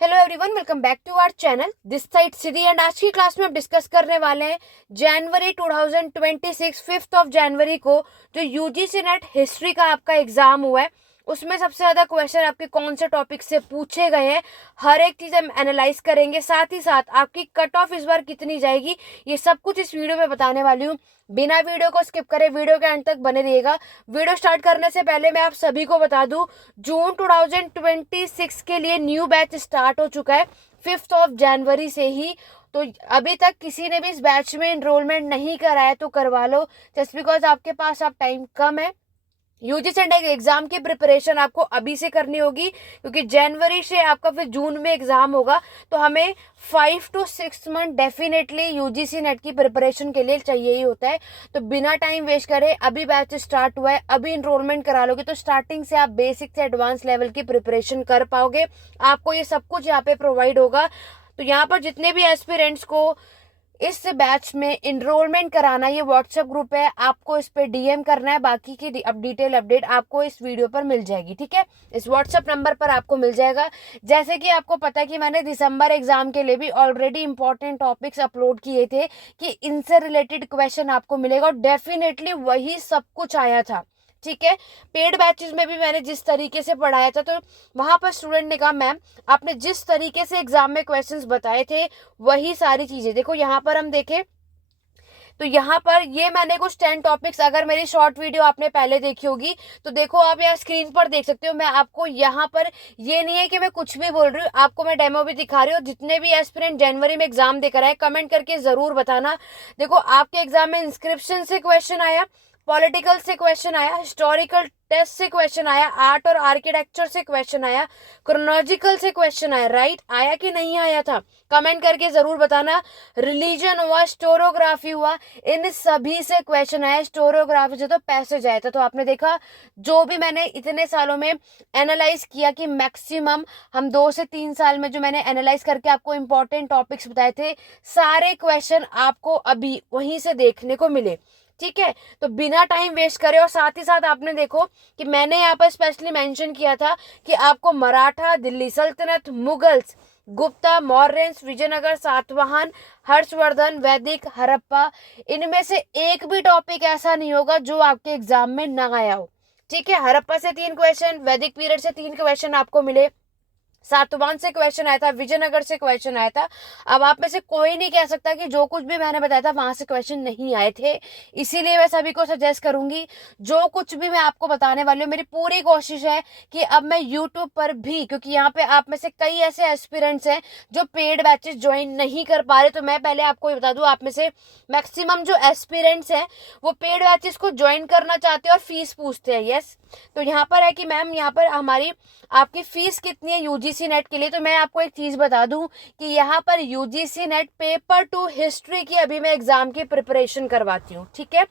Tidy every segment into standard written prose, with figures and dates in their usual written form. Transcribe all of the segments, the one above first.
Hello everyone, welcome back to our channel. This side Siddhi and आज की class में हम डिस्कस करने वाले हैं जनवरी 2026 5 ऑफ जनवरी को जो यूजीसी नेट हिस्ट्री का आपका एग्जाम हुआ है उसमें सबसे ज्यादा क्वेश्चन आपके कौन से टॉपिक से पूछे गए हैं, हर एक चीज हम एनालाइज करेंगे। साथ ही साथ आपकी कट ऑफ इस बार कितनी जाएगी ये सब कुछ इस वीडियो में बताने वाली हूँ। बिना वीडियो को स्किप करे वीडियो के एंड तक बने रहिएगा। वीडियो स्टार्ट करने से पहले मैं आप सभी को बता दूं, जून 2026 के लिए न्यू बैच स्टार्ट हो चुका है 5 ऑफ जनवरी से ही। तो अभी तक किसी ने भी इस बैच में एनरोलमेंट नहीं कराया तो करवा लो, जस्ट बिकॉज आपके पास अब टाइम कम है। यूजीसी नेट एग्जाम की प्रिपरेशन आपको अभी से करनी होगी क्योंकि जनवरी से आपका फिर जून में एग्जाम होगा। तो हमें 5 to 6 month definitely UGC net की प्रिपरेशन के लिए चाहिए ही होता है। तो बिना टाइम वेस्ट करे अभी बैच स्टार्ट हुआ है, अभी इनरोलमेंट करा लोगे तो स्टार्टिंग से आप बेसिक से एडवांस लेवल की प्रिपरेशन कर पाओगे। आपको ये सब कुछ यहाँ पे प्रोवाइड होगा। तो यहाँ पर जितने भी एस्पिरेंट्स को इस बैच में इनरोलमेंट कराना, ये व्हाट्सएप ग्रुप है, आपको इस पे डीएम करना है। बाकी की डिटेल अपडेट आपको इस वीडियो पर मिल जाएगी, ठीक है। इस व्हाट्सएप नंबर पर आपको मिल जाएगा। जैसे कि आपको पता है कि मैंने दिसंबर एग्जाम के लिए भी ऑलरेडी इंपॉर्टेंट टॉपिक्स अपलोड किए थे कि इनसे रिलेटेड क्वेश्चन आपको मिलेगा और डेफिनेटली वही सब कुछ आया था, ठीक है। पेड बैचेस में भी मैंने जिस तरीके से पढ़ाया था तो वहां पर स्टूडेंट ने कहा मैम आपने जिस तरीके से एग्जाम में क्वेश्चंस बताए थे वही सारी चीजें। देखो यहाँ पर हम देखें तो यहाँ पर ये मैंने कुछ 10 टॉपिक्स, अगर मेरी शॉर्ट वीडियो आपने पहले देखी होगी तो देखो आप यहाँ स्क्रीन पर देख सकते हो। मैं आपको यहाँ पर ये नहीं है कि मैं कुछ भी बोल रही हूँ, आपको मैं डेमो भी दिखा रही हूँ। जितने भी एस्पिरेंट जनवरी में एग्जाम देकर आए कमेंट करके जरूर बताना। देखो आपके एग्जाम में इंस्क्रिप्शन से क्वेश्चन आया, पॉलिटिकल से क्वेश्चन आया, हिस्टोरिकल टेस्ट से क्वेश्चन आया, आर्ट और आर्किटेक्चर से क्वेश्चन आया, क्रोनोलॉजिकल से क्वेश्चन आया, राइट आया कि नहीं आया था कमेंट करके जरूर बताना। रिलीजन हुआ, स्टोरोग्राफी हुआ, इन सभी से क्वेश्चन आया। स्टोरोग्राफी से तो पैसेज आया था। तो आपने देखा जो भी मैंने इतने सालों में एनालाइज किया कि मैक्सिमम हम 2 से 3 साल में जो मैंने एनालाइज करके आपको इंपॉर्टेंट टॉपिक्स बताए थे सारे क्वेश्चन आपको अभी वहीं से देखने को मिले, ठीक है। तो बिना टाइम वेस्ट करे, और साथ ही साथ आपने देखो कि मैंने यहाँ पर स्पेशली मेंशन किया था कि आपको मराठा, दिल्ली सल्तनत, मुगल्स, गुप्ता, मौर्यंस, विजयनगर, सातवाहन, हर्षवर्धन, वैदिक, हड़प्पा, इनमें से एक भी टॉपिक ऐसा नहीं होगा जो आपके एग्जाम में ना आया हो, ठीक है। हड़प्पा से 3 क्वेश्चन, वैदिक पीरियड से 3 क्वेश्चन आपको मिले, सातवाहन से क्वेश्चन आया था, विजयनगर से क्वेश्चन आया था। अब आप में से कोई नहीं कह सकता कि जो कुछ भी मैंने बताया था वहां से क्वेश्चन नहीं आए थे। इसीलिए मैं सभी को सजेस्ट करूंगी जो कुछ भी मैं आपको बताने वाली हूँ मेरी पूरी कोशिश है कि अब मैं यूट्यूब पर भी, क्योंकि यहाँ पे आप में से कई ऐसे एस्पिरेंट्स हैं जो पेड बैचेस ज्वाइन नहीं कर पा रहे। तो मैं पहले आपको बता दूं, आप में से मैक्सिमम जो एस्पिरेंट्स हैं वो पेड बैचेस को ज्वाइन करना चाहते हैं और फीस पूछते हैं। यस, तो यहाँ पर है कि मैम यहाँ पर हमारी आपकी फीस कितनी है यूजीसी नेट के लिए। तो मैं आपको एक चीज बता दूं कि यहाँ पर UGC net paper two history की अभी मैं एग्जाम की प्रिपरेशन करवाती हूँ, ठीक है।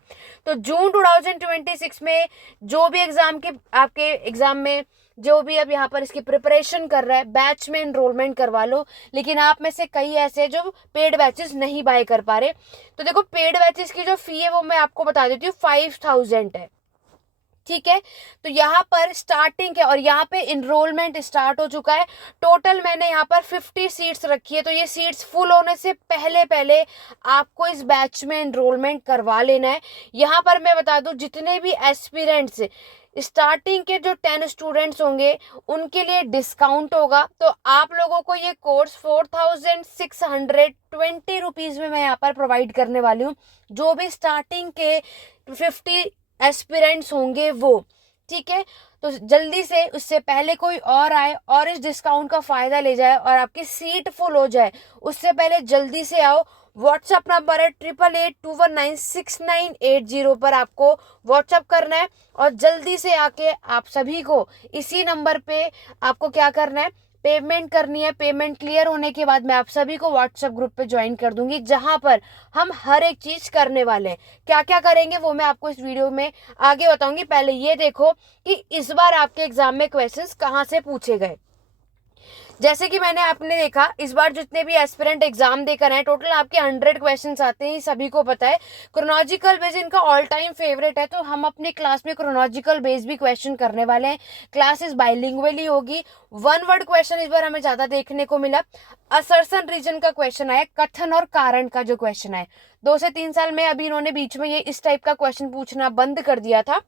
तो जून 2026 में जो भी एग्जाम के आपके एग्जाम में जो भी अब यहाँ पर इसकी प्रिपरेशन कर रहा है बैच में एनरोलमेंट करवा लो। लेकिन आप में से कई ऐसे हैं जो पेड बैचेस नहीं बाय कर पा रहे। तो देखो पेड बैचेस की जो फी है वो मैं आपको बता देती हूँ 5000 है, ठीक है। तो यहाँ पर स्टार्टिंग है और यहाँ पे इनरोलमेंट स्टार्ट हो चुका है। टोटल मैंने यहाँ पर 50 सीट्स रखी है। तो ये सीट्स फुल होने से पहले पहले आपको इस बैच में इनरोलमेंट करवा लेना है। यहाँ पर मैं बता दूं जितने भी एस्पिरेंट्स स्टार्टिंग के जो 10 स्टूडेंट्स होंगे उनके लिए डिस्काउंट होगा। तो आप लोगों को ये कोर्स 4620 रुपीज में मैं यहाँ पर प्रोवाइड करने वाली हूँ। जो भी स्टार्टिंग के 50 एस्पिरेंट्स होंगे वो, ठीक है। तो जल्दी से उससे पहले कोई और आए और इस डिस्काउंट का फायदा ले जाए और आपकी सीट फुल हो जाए उससे पहले जल्दी से आओ। व्हाट्सएप नंबर है 88819690 पर आपको व्हाट्सएप करना है और जल्दी से आके आप सभी को इसी नंबर पे आपको क्या करना है, पेमेंट करनी है। पेमेंट क्लियर होने के बाद मैं आप सभी को व्हाट्सएप ग्रुप पे ज्वाइन कर दूंगी जहां पर हम हर एक चीज करने वाले हैं। क्या क्या करेंगे वो मैं आपको इस वीडियो में आगे बताऊंगी। पहले ये देखो कि इस बार आपके एग्जाम में क्वेश्चंस कहां से पूछे गए। जैसे कि मैंने आपने देखा इस बार जितने भी एस्पिरेंट एग्जाम देकर आए टोटल आपके 100 क्वेश्चंस आते हैं, सभी को पता है। क्रोनॉजिकल बेस इनका ऑल टाइम फेवरेट है, तो हम अपनी क्लास में क्रोनॉजिकल बेस भी क्वेश्चन करने वाले हैं। क्लासेस बाइलिंगुअली होगी। वन वर्ड क्वेश्चन इस बार हमें ज्यादा देखने को मिला। असर्शन रीजन का क्वेश्चन आया, कथन और कारण का जो क्वेश्चन है। 2 से 3 साल में अभी इन्होंने बीच में ये इस टाइप का क्वेश्चन पूछना बंद कर दिया था,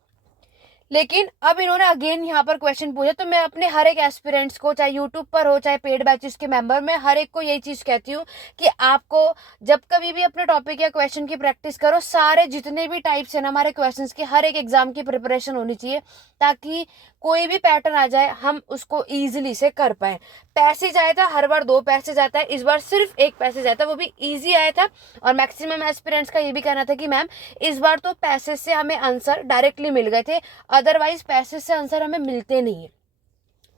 लेकिन अब इन्होंने अगेन यहाँ पर क्वेश्चन पूछा। तो मैं अपने हर एक एस्पिरेंट्स को, चाहे यूट्यूब पर हो चाहे पेड बैचेस के मेंबर, मैं हर एक को यही चीज कहती हूँ कि आपको जब कभी भी अपने टॉपिक या क्वेश्चन की प्रैक्टिस करो, सारे जितने भी टाइप्स है ना हमारे क्वेश्चंस के, हर एक एग्जाम की प्रिपरेशन होनी चाहिए, ताकि कोई भी पैटर्न आ जाए हम उसको इजीली से कर पाए। पैसेज आया था, हर बार 2 पैसेज आता है, इस बार सिर्फ 1 पैसेज आया था, वो भी इजी आया था। और मैक्सिमम एस्पिरेंट्स का ये भी कहना था कि मैम इस बार तो पैसेज से हमें आंसर डायरेक्टली मिल गए थे, अदरवाइज पैसेज से आंसर हमें मिलते नहीं है।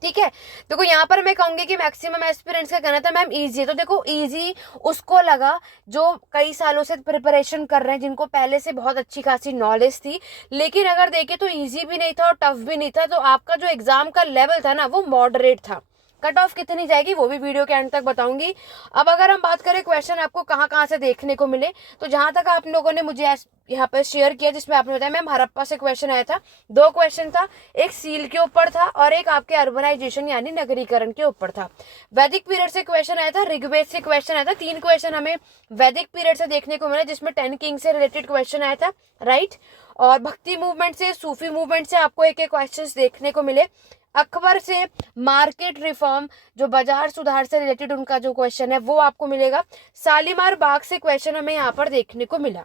ठीक है, देखो यहाँ पर मैं कहूंगी कि मैक्सिमम एस्पिरेंट्स का कहना था मैम इजी है। तो देखो इजी उसको लगा जो कई सालों से प्रिपरेशन कर रहे हैं, जिनको पहले से बहुत अच्छी खासी नॉलेज थी। लेकिन अगर देखें तो इजी भी नहीं था और टफ भी नहीं था, तो आपका जो एग्जाम का लेवल था ना वो मॉडरेट था। कट ऑफ कितनी जाएगी वो भी वीडियो के एंड तक बताऊंगी। अब अगर हम बात करें क्वेश्चन आपको कहाँ कहाँ से देखने को मिले, तो जहां तक आप लोगों ने मुझे यहाँ पर शेयर किया जिसमें आपने बताया मैम हड़प्पा से क्वेश्चन आया था, 2 क्वेश्चन था, एक सील के ऊपर था और एक आपके अर्बनाइजेशन यानी नगरीकरण के ऊपर था। वैदिक पीरियड से क्वेश्चन आया था, ऋग्वेद से क्वेश्चन आया था। 3 क्वेश्चन हमें वैदिक पीरियड से देखने को मिला, जिसमें 10 किंग से रिलेटेड क्वेश्चन आया था, राइट। और भक्ति मूवमेंट से, सूफी मूवमेंट से आपको एक एक क्वेश्चन देखने को मिले। अकबर से मार्केट रिफॉर्म जो बाजार सुधार से रिलेटेड उनका जो क्वेश्चन है वो आपको मिलेगा। शालीमार बाग से क्वेश्चन हमें यहाँ पर देखने को मिला।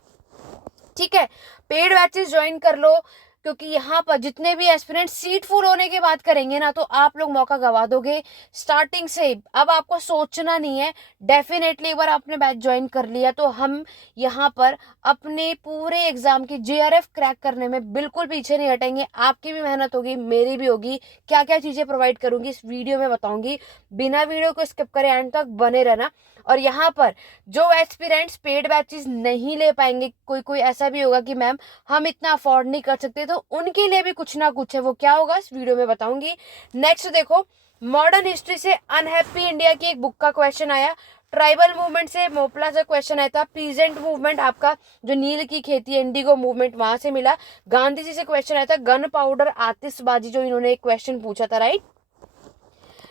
ठीक है, पेड बैचेस ज्वाइन कर लो, क्योंकि यहाँ पर जितने भी एस्पिरेंट सीट फुल होने की बात करेंगे ना तो आप लोग मौका गवा दोगे स्टार्टिंग से। अब आपको सोचना नहीं है, डेफिनेटली एक बार आपने बैच ज्वाइन कर लिया तो हम यहाँ पर अपने पूरे एग्जाम की जेआरएफ क्रैक करने में बिल्कुल पीछे नहीं हटेंगे। आपकी भी मेहनत होगी, मेरी भी होगी। क्या क्या चीजें प्रोवाइड करूंगी इस वीडियो में बताऊंगी, बिना वीडियो को स्किप करे एंड तक बने रहना। और यहाँ पर जो एस्पिरेंट्स पेड बैचेस नहीं ले पाएंगे, कोई कोई ऐसा भी होगा कि मैम हम इतना अफोर्ड नहीं कर सकते, तो उनके लिए भी कुछ ना कुछ है, वो क्या होगा इस वीडियो में बताऊंगी। नेक्स्ट देखो, मॉडर्न हिस्ट्री से अनहैप्पी इंडिया की एक बुक का क्वेश्चन आया। ट्राइबल मूवमेंट से मोपला से क्वेश्चन आया था। पीजेंट मूवमेंट आपका जो नील की खेती है, इंडिगो मूवमेंट, वहां से मिला। गांधी जी से क्वेश्चन आया था। गन पाउडर आतिशबाजी जो इन्होंने एक क्वेश्चन पूछा था, राइट।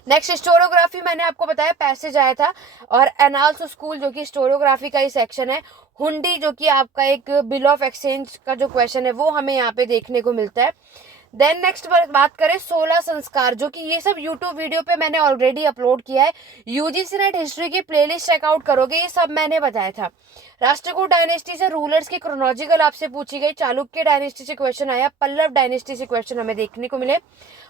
नेक्स्ट स्टोरोग्राफी मैंने आपको बताया पैसेज आया था। और एनाल्स स्कूल जो कि स्टोरोग्राफी का ही सेक्शन है। हुंडी जो कि आपका एक बिल ऑफ एक्सचेंज का जो क्वेश्चन है वो हमें यहाँ पे देखने को मिलता है। देन नेक्स्ट बात करें 16 संस्कार, जो कि ये सब यूट्यूब वीडियो पे मैंने ऑलरेडी अपलोड किया है। यूजीसी नेट हिस्ट्री की प्लेलिस्ट चेकआउट करोगे, ये सब मैंने बताया था। राष्ट्रकूट डायनेस्टी से रूलर्स की क्रोनोलॉजिकल आपसे पूछी गई। चालुक्य डायनेस्टी से क्वेश्चन आया। पल्लव डायनेस्टी से क्वेश्चन हमें देखने को मिले।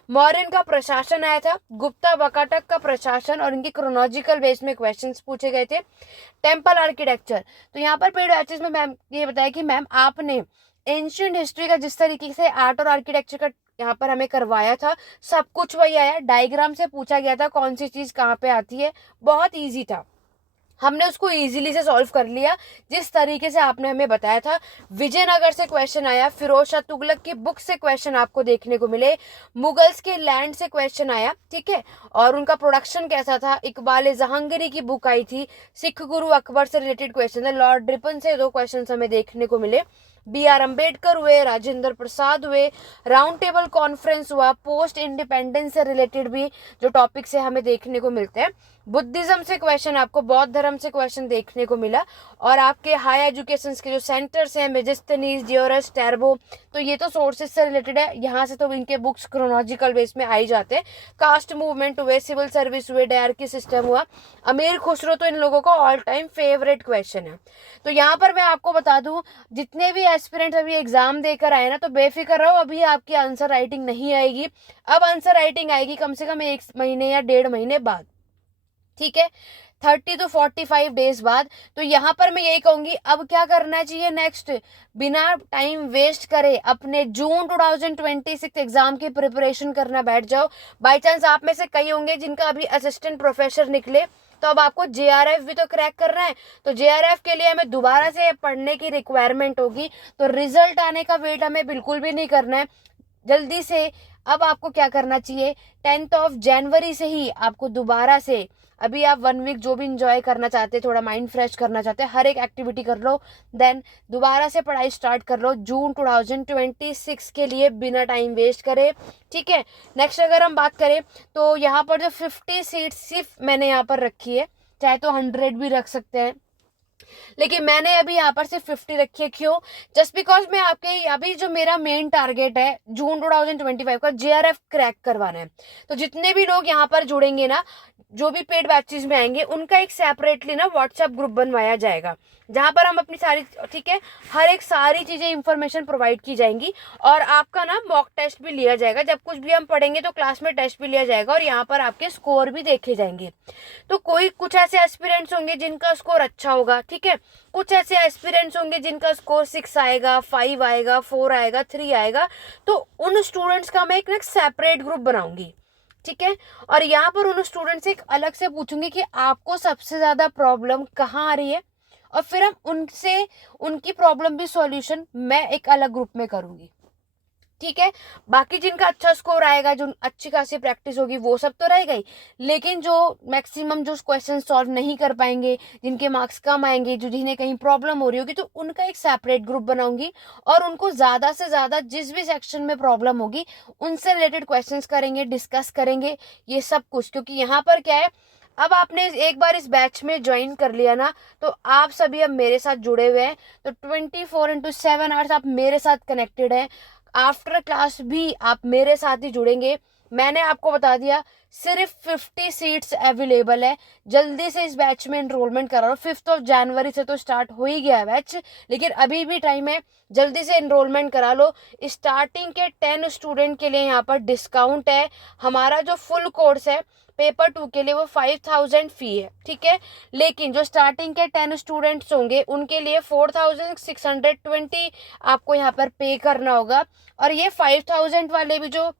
मौर्यन का प्रशासन आया था। गुप्ता वकाटक का प्रशासन और इनकी क्रोनोलॉजिकल बेस में क्वेश्चंस पूछे गए थे। टेम्पल आर्किटेक्चर, तो यहाँ पर पेड बैचेस में मैम ये बताया कि मैम आपने एंशिएंट हिस्ट्री का जिस तरीके से आर्ट और आर्किटेक्चर का यहाँ पर हमें करवाया था, सब कुछ वही आया। डायग्राम से पूछा गया था कौन सी चीज कहाँ पे आती है, बहुत इजी था, हमने उसको इजीली से सॉल्व कर लिया जिस तरीके से आपने हमें बताया था। विजयनगर से क्वेश्चन आया। फिरोज शाह तुगलक की बुक से क्वेश्चन आपको देखने को मिले। मुगल्स के लैंड से क्वेश्चन आया, ठीक है, और उनका प्रोडक्शन कैसा था। इकबाल जहांगीरी की बुक आई थी। सिख गुरु अकबर से रिलेटेड क्वेश्चन है। लॉर्ड रिपन से 2 क्वेश्चन हमें देखने को मिले। BR अम्बेडकर हुए, राजेंद्र प्रसाद हुए, राउंड टेबल कॉन्फ्रेंस हुआ। पोस्ट इंडिपेंडेंस से रिलेटेड भी जो टॉपिक से हमें देखने को मिलते हैं। बुद्धिज्म से क्वेश्चन आपको, बौद्ध धर्म से क्वेश्चन देखने को मिला। और आपके हाई एजुकेशन के जो सेंटर्स हैं, मेजिस्टनीज, डियोरस, टैरबो, तो ये तो सोर्सेज से रिलेटेड है, यहाँ से तो इनके बुक्स क्रोनोलॉजिकल बेस में आई जाते हैं। कास्ट मूवमेंट हुए, सिविल सर्विस हुए, डायरकी सिस्टम हुआ। अमीर खुसरो तो इन लोगों का ऑल टाइम फेवरेट क्वेश्चन है। तो यहाँ पर मैं आपको बता दूं, जितने भी एस्पिरेंट्स अभी एग्जाम देकर आए ना, तो बेफिक्र रहो, अभी आपकी आंसर राइटिंग नहीं आएगी। अब आंसर राइटिंग आएगी कम से कम 1 महीने या 1.5 महीने बाद, ठीक है, 30 to 45 डेज बाद। तो यहाँ पर मैं यही कहूंगी, अब क्या करना चाहिए नेक्स्ट, बिना टाइम वेस्ट करे अपने जून 2026 एग्जाम की प्रिपरेशन करना बैठ जाओ। बाई चांस आप में से कई होंगे जिनका अभी असिस्टेंट प्रोफेसर निकले, तो अब आपको JRF भी तो क्रैक करना है। तो JRF के लिए हमें दोबारा से पढ़ने की रिक्वायरमेंट होगी। तो रिजल्ट आने का वेट हमें बिल्कुल भी नहीं करना है, जल्दी से अब आपको क्या करना चाहिए, 10 जनवरी से ही आपको दोबारा से, अभी आप 1 वीक जो भी इंजॉय करना चाहते हैं, थोड़ा माइंड फ्रेश करना चाहते हैं, हर एक एक्टिविटी कर लो, देन दोबारा से पढ़ाई स्टार्ट कर लो जून 2026 के लिए, बिना टाइम वेस्ट करे। ठीक है, नेक्स्ट अगर हम बात करें तो यहाँ पर जो 50 सीट्स सिर्फ मैंने यहाँ पर रखी है, चाहे तो 100 भी रख सकते हैं, लेकिन मैंने अभी यहाँ पर सिर्फ 50 रखी है। क्यों? जस्ट बिकॉज मैं आपके अभी जो मेरा मेन टारगेट है जून 2025 का JRF क्रैक करवाना है। तो जितने भी लोग यहाँ पर जुड़ेंगे ना, जो भी पेड बैचेस में आएंगे, उनका एक सेपरेटली ना व्हाट्सएप ग्रुप बनवाया जाएगा, जहां पर हम अपनी सारी, ठीक है, हर एक सारी चीजें इंफॉर्मेशन प्रोवाइड की जाएंगी, और आपका ना मॉक टेस्ट भी लिया जाएगा। जब कुछ भी हम पढ़ेंगे तो क्लास में टेस्ट भी लिया जाएगा, और यहाँ पर आपके स्कोर भी देखे जाएंगे। तो कुछ ऐसे एस्पिरेंट्स होंगे जिनका स्कोर अच्छा होगा, ठीक है, कुछ ऐसे एस्पिरेंट्स होंगे जिनका स्कोर 6 आएगा, 5 आएगा, 4 आएगा, 3 आएगा। तो उन स्टूडेंट्स का मैं एक सेपरेट ग्रुप बनाऊंगी, ठीक है, और यहाँ पर उन स्टूडेंट से एक अलग से पूछूंगी कि आपको सबसे ज्यादा प्रॉब्लम कहाँ आ रही है, और फिर हम उनसे उनकी प्रॉब्लम भी सॉल्यूशन मैं एक अलग ग्रुप में करूंगी। ठीक है, बाकी जिनका अच्छा स्कोर आएगा, जो अच्छी खासी प्रैक्टिस होगी, वो सब तो रहेगा ही, लेकिन जो मैक्सिमम जो क्वेश्चन सॉल्व नहीं कर पाएंगे, जिनके मार्क्स कम आएंगे, जो जिन्हें कहीं प्रॉब्लम हो रही होगी, तो उनका एक सेपरेट ग्रुप बनाऊंगी, और उनको ज्यादा से ज्यादा जिस भी सेक्शन में प्रॉब्लम होगी उनसे रिलेटेड क्वेश्चंस करेंगे, डिस्कस करेंगे, ये सब कुछ। क्योंकि यहाँ पर क्या है, अब आपने एक बार इस बैच में ज्वाइन कर लिया ना, तो आप सभी अब मेरे साथ जुड़े हुए हैं, तो 24/7 आवर्स आप मेरे साथ कनेक्टेड हैं। आफ्टर क्लास भी आप मेरे साथ ही जुड़ेंगे। मैंने आपको बता दिया सिर्फ 50 सीट्स अवेलेबल है, जल्दी से इस बैच में एनरोलमेंट करा लो। 5 जनवरी से तो स्टार्ट हो ही गया है बैच, लेकिन अभी भी टाइम है, जल्दी से एनरोलमेंट करा लो। स्टार्टिंग के 10 स्टूडेंट के लिए यहाँ पर डिस्काउंट है। हमारा जो फुल कोर्स है पेपर 2 के लिए वो 5000 फी है, ठीक है, लेकिन जो स्टार्टिंग के 10 स्टूडेंट्स होंगे उनके लिए 4620 आपको यहाँ पर पे करना होगा। और ये 5000 वाले भी जो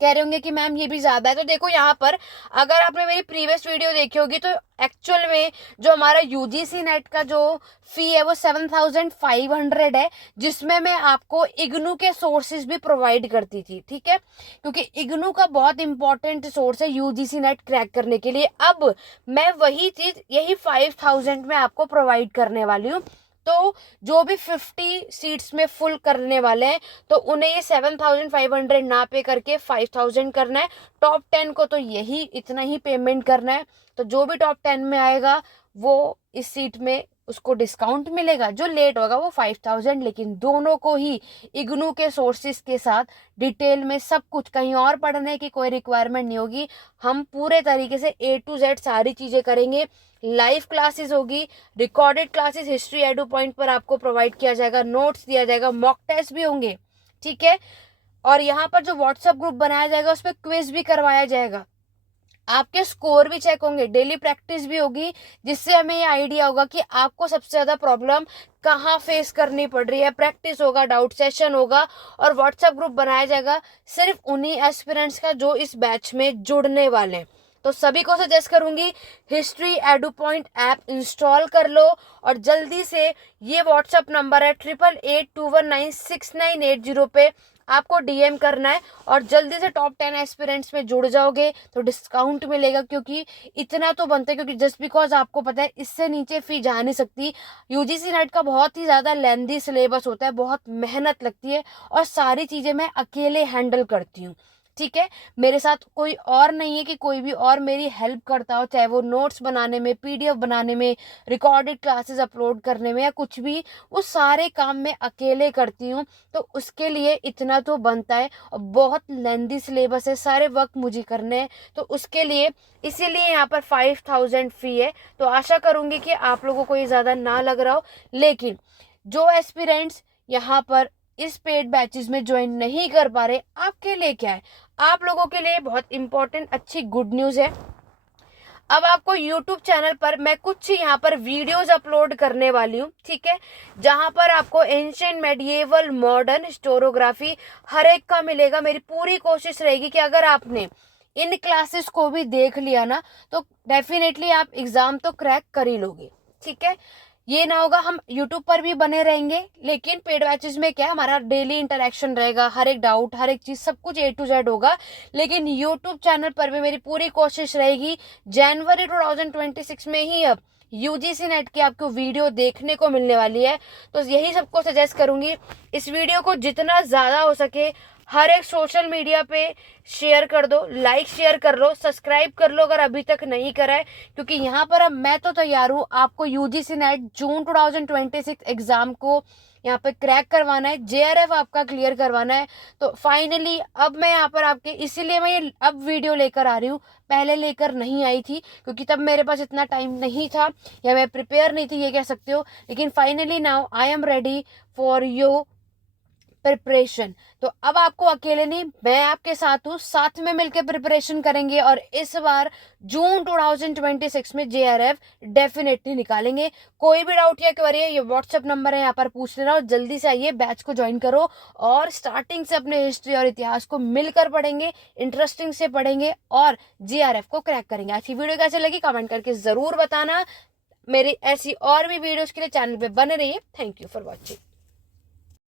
कह रहे होंगे कि मैम ये भी ज्यादा है, तो देखो यहाँ पर अगर आपने मेरी प्रीवियस वीडियो देखी होगी तो एक्चुअल में जो हमारा यूजीसी नेट का जो फी है वो 7500 है, जिसमें मैं आपको इग्नू के सोर्सेज भी प्रोवाइड करती थी, ठीक है, क्योंकि इग्नू का बहुत इंपॉर्टेंट सोर्स है यूजीसी नेट क्रैक करने के लिए। अब मैं वही चीज यही 5000 में आपको प्रोवाइड करने वाली हूँ। तो जो भी 50 सीट्स में फुल करने वाले हैं तो उन्हें ये 7500 ना पे करके 5000 करना है। टॉप 10 को तो यही इतना ही पेमेंट करना है। तो जो भी टॉप 10 में आएगा वो इस सीट में उसको डिस्काउंट मिलेगा, जो लेट होगा वो 5000, लेकिन दोनों को ही इग्नू के सोर्सेज के साथ डिटेल में सब कुछ, कहीं और पढ़ने की कोई रिक्वायरमेंट नहीं होगी। हम पूरे तरीके से A to Z सारी चीजें करेंगे। लाइव क्लासेस होगी, recorded classes history edu point पर आपको प्रोवाइड किया जाएगा, नोट्स दिया जाएगा, मॉक टेस्ट भी होंगे, ठीक है, और यहाँ पर जो व्हाट्सएप ग्रुप बनाया जाएगा उस पर क्विज भी करवाया जाएगा, आपके स्कोर भी चेक होंगे, डेली प्रैक्टिस भी होगी, जिससे हमें ये आइडिया होगा कि आपको सबसे ज्यादा प्रॉब्लम कहाँ फेस करनी पड़ रही है। प्रैक्टिस होगा, डाउट सेशन होगा, और व्हाट्सएप ग्रुप बनाया जाएगा सिर्फ उन्हीं एस्पिरेंट्स का जो इस बैच में जुड़ने वाले हैं। तो सभी को सजेस्ट करूंगी history edu point app install कर लो, और जल्दी से ये व्हाट्सएप नंबर है 8882196980 पे आपको डीएम करना है, और जल्दी से टॉप 10 एस्पिरेंट्स में जुड़ जाओगे तो डिस्काउंट मिलेगा। क्योंकि इतना तो बनता है, क्योंकि जस्ट बिकॉज आपको पता है इससे नीचे फी जा नहीं सकती। यूजीसी नेट का बहुत ही ज़्यादा लेंदी सिलेबस होता है, बहुत मेहनत लगती है, और सारी चीज़ें मैं अकेले हैंडल करती हूँ, ठीक है, मेरे साथ कोई और नहीं है कि कोई भी और मेरी हेल्प करता हो, चाहे वो नोट्स बनाने में, पीडीएफ बनाने में, रिकॉर्डेड क्लासेस अपलोड करने में, या कुछ भी, वो सारे काम मैं अकेले करती हूँ। तो उसके लिए इतना तो बनता है, और बहुत लेंदी सिलेबस है, सारे वर्क मुझे करने हैं, तो उसके लिए इसीलिए यहाँ पर 5000 फी है। तो आशा करूंगी कि आप लोगों को ये ज़्यादा ना लग रहा हो, लेकिन जो एस्पिरेंट्स यहाँ पर इस पेड बैचेस में ज्वाइन नहीं कर पा रहे, आपके लिए क्या है, आप लोगों के लिए बहुत इंपॉर्टेंट अच्छी गुड न्यूज है। अब आपको YouTube चैनल पर मैं कुछ यहाँ पर वीडियोस अपलोड करने वाली हूँ, ठीक है, जहां पर आपको एंशिएंट, मेडिएवल, मॉडर्न, हिस्टोरियोग्राफी हर एक का मिलेगा। मेरी पूरी कोशिश रहेगी कि अगर आपने इन क्लासेस को भी देख लिया ना, तो डेफिनेटली आप एग्जाम तो क्रैक कर ही लोगे, ठीक है। ये ना होगा हम यूट्यूब पर भी बने रहेंगे, लेकिन पेड बैचेस में क्या है, हमारा डेली इंटरेक्शन रहेगा, हर एक डाउट, हर एक चीज, सब कुछ A to Z होगा। लेकिन यूट्यूब चैनल पर भी मेरी पूरी कोशिश रहेगी जनवरी 2026 में ही अब यूजीसी नेट की आपको वीडियो देखने को मिलने वाली है। तो यही सबको सजेस्ट करूंगी, इस वीडियो को जितना ज्यादा हो सके हर एक सोशल मीडिया पे शेयर कर दो, लाइक शेयर कर लो, सब्सक्राइब कर लो अगर अभी तक नहीं करा है, क्योंकि यहाँ पर अब मैं तो तैयार हूँ आपको यूजीसी नेट जून 2026 एग्जाम को यहाँ पे क्रैक करवाना है, JRF आपका क्लियर करवाना है। तो फाइनली अब मैं यहाँ पर आपके, इसीलिए मैं ये अब वीडियो लेकर आ रही हूँ, पहले लेकर नहीं आई थी क्योंकि तब मेरे पास इतना टाइम नहीं था या मैं प्रिपेयर नहीं थी, ये कह सकते हो। लेकिन finally now I am ready for your preparation. तो अब आपको अकेले नहीं, मैं आपके साथ हूँ, साथ में मिलकर प्रिपरेशन करेंगे और इस बार जून 2026 में JRF डेफिनेटली निकालेंगे। कोई भी डाउट या क्वेरी है, ये व्हाट्सएप नंबर है, यहाँ पर पूछ लेना और जल्दी से आइए, बैच को ज्वाइन करो और स्टार्टिंग से अपने हिस्ट्री और इतिहास को मिलकर पढ़ेंगे, इंटरेस्टिंग से पढ़ेंगे और JRF को क्रैक करेंगे। आज की वीडियो कैसे लगी कमेंट करके जरूर बताना। मेरी ऐसी और भी वीडियोस के लिए चैनल पे बने रहिए। Thank you for watching.